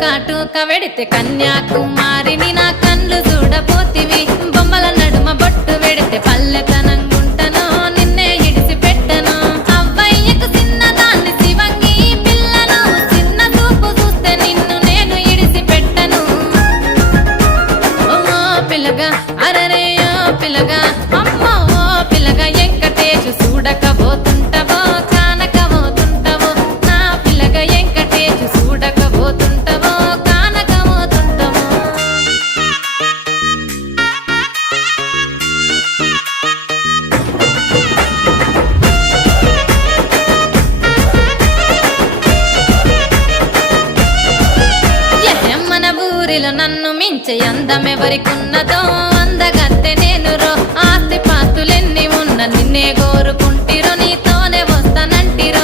కాటుక వెడితే కన్యాకుమారిని నా కళ్ళు చూడపోతివి బొమ్మల నడుమ బొట్టు వెడితే పల్లెతనంగుంటను నిన్నే ఇడిసి పెట్టను అవ్వయ్యకు చిన్నదాన్ని శివంగి పిల్లను చిన్న చూపు చూస్తే నిన్ను నేను ఇడిసి పెట్టను ఓ పిల్లగా అరరే ఓ పిల్లగా అమ్మో ఓ పిల్లగా వెంకటేశు చూడకపోతుంటవో కానకపోతుంటవో నా పిల్లగా వెంకటేశు చూడకపోతుంటవో కానకపోతుంటవో మన ఊరిలో నన్ను మించే అందమెవరికున్నదో అందగత్తె నేను రో ఆస్తి పాస్తులెన్ని ఉన్న నిన్నే